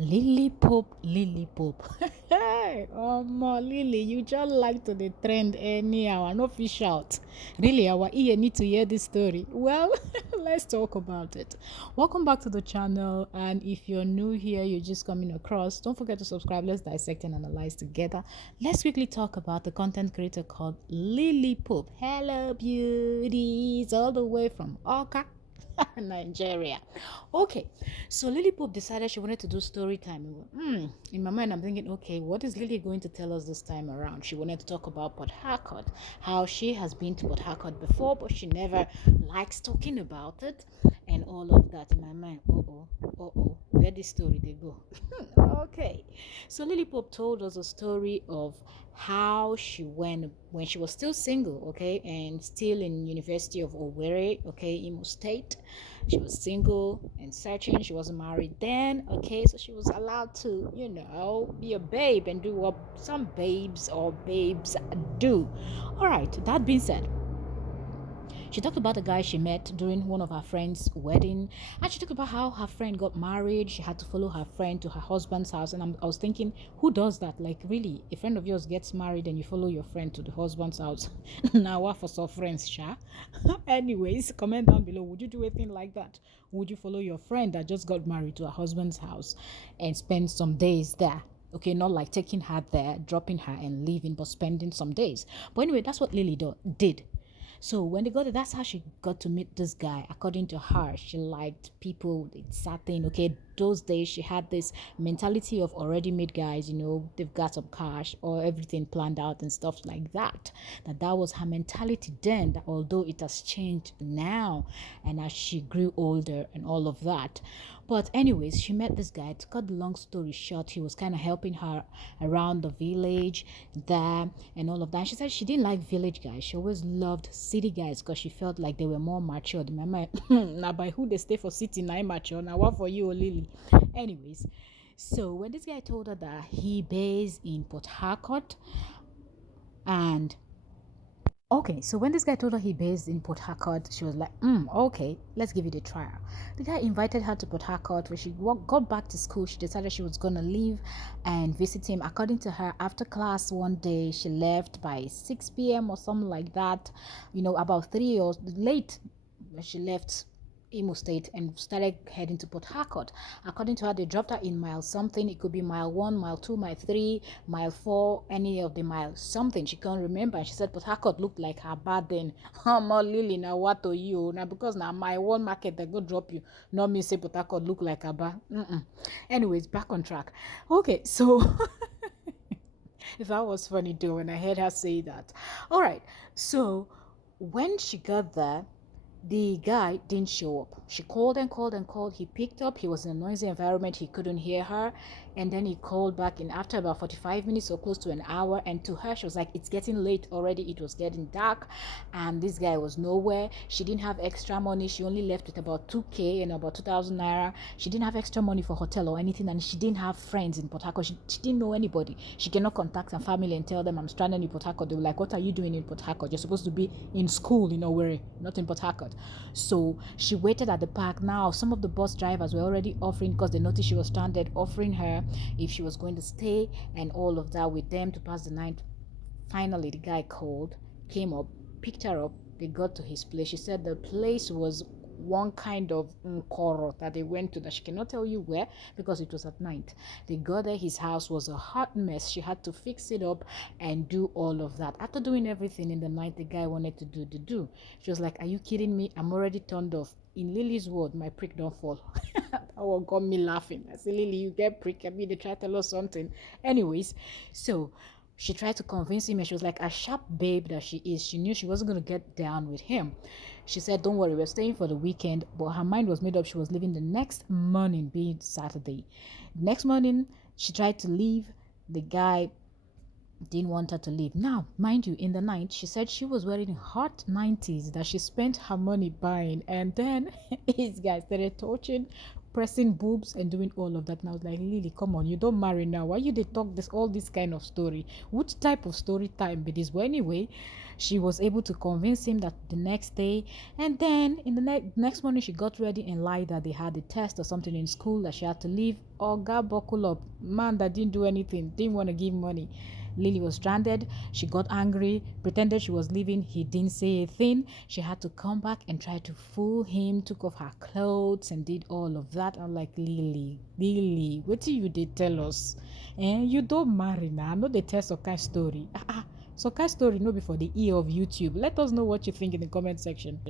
Lily Pope, Lily Pope. Hey, Lily, you just like to the trend anyhow. I no fish out. Really, our ear need to hear this story. Well, let's talk about it. Welcome back to the channel. And if you're new here, you're just coming across, don't forget to subscribe. Let's dissect and analyze together. Let's quickly talk about the content creator called Lily Pope. Hello, beauties, all the way from Oka. Nigeria. Okay, so Lily Pope decided she wanted to do story time. In my mind, I'm thinking, okay, what is Lily going to tell us this time around? She wanted to talk about Port Harcourt, how she has been to Port Harcourt before, but she never likes talking about it, and all of that. In my mind, where this story they go? Okay, so Lily Pope told us a story of how she went when she was still single, okay, and still in University of Owerri, okay, Imo State. She was single and searching. She wasn't married then, okay, so she was allowed to, be a babe and do what some babes or babes do. All right, that being said, she talked about the guy she met during one of her friend's wedding, and she talked about how her friend got married. She had to follow her friend to her husband's house, and I was thinking, who does that? Like, really, a friend of yours gets married and you follow your friend to the husband's house? Now, what for some friends, Sha? Anyways, comment down below. Would you do a thing like that? Would you follow your friend that just got married to her husband's house and spend some days there? Okay, not like taking her there, dropping her and leaving, but spending some days. But anyway, that's what Lily did. So when they got there, that's how she got to meet this guy. According to her, she liked people with certain, okay, those days she had this mentality of already made guys, they've got some cash or everything planned out and stuff like that. That was her mentality then, that although it has changed now and as she grew older and all of that. But anyways, she met this guy. To cut the long story short, he was kind of helping her around the village there and all of that. She said she didn't like village guys. She always loved city guys because she felt like they were more matured. Remember, now by who they stay for city, now mature. Now what for you, Lily? Anyways, so when this guy told her that he based in Port Harcourt, and okay, so when this guy told her he based in Port Harcourt, she was like, okay, let's give it a try. The guy invited her to Port Harcourt. When she got back to school, she decided she was going to leave and visit him. According to her, after class one day, she left by 6 p.m. or something like that, about 3 or late. She left Imo State and started heading to Port Harcourt. According to her, they dropped her in mile something. It could be mile 1, mile 2, mile 3, mile 4, any of the miles, something. She can't remember. And she said Port Harcourt looked like her bad then. More Lily, now what to you? Now because now my one market they go drop you. Not me say Port Harcourt look like her bad. Anyways, back on track. Okay, so that was funny though when I heard her say that. All right, so when she got there, the guy didn't show up. She called and called and called. He picked up. He was in a noisy environment. He couldn't hear her. And then he called back in after about 45 minutes or close to an hour. And to her, she was like, it's getting late already. It was getting dark. And this guy was nowhere. She didn't have extra money. She only left with about 2K and about 2,000 naira. She didn't have extra money for hotel or anything. And she didn't have friends in Port Harcourt. She didn't know anybody. She cannot contact her family and tell them, I'm stranded in Port Harcourt. They were like, what are you doing in Port Harcourt? You're supposed to be in school, where not in Port Harcourt. So she waited at the park. Now some of the bus drivers were already offering, because they noticed she was stranded, offering her if she was going to stay and all of that with them to pass the night. Finally the guy called, came up, picked her up. They got to his place. She said the place was one kind of nkoro that they went to, that she cannot tell you where because it was at night. They got there. His house was a hot mess. She had to fix it up and do all of that. After doing everything in the night the guy wanted to do, she was like, are you kidding me? I'm already turned off. In Lily's word, my prick don't fall. That one got me laughing. I said, Lily, you get prick. I mean, they try to tell us something. Anyways, so she tried to convince him, and she was like a sharp babe that she is. She knew she wasn't going to get down with him. She said, don't worry, we're staying for the weekend. But her mind was made up. She was leaving the next morning, being Saturday. Next morning, she tried to leave. The guy didn't want her to leave. Now, mind you, in the night, she said she was wearing hot 90s that she spent her money buying. And then his guy started touching pressing boobs and doing all of that. And I was like, Lily, come on, you don't marry now. Why you they talk this all this kind of story? Which type of story time be this? But anyway, she was able to convince him that the next day, and then in the next morning she got ready and lied that they had a test or something in school that she had to leave. Oh, God, buckle up. Man that didn't do anything, didn't want to give money. Lily was stranded. She got angry, pretended she was leaving. He didn't say a thing. She had to come back and try to fool him, took off her clothes and did all of that. I'm like, Lily, what do you did tell us? You don't marry now. No, they tell some kind story. So kind story no be for the ear of YouTube. Let us know what you think in the comment section.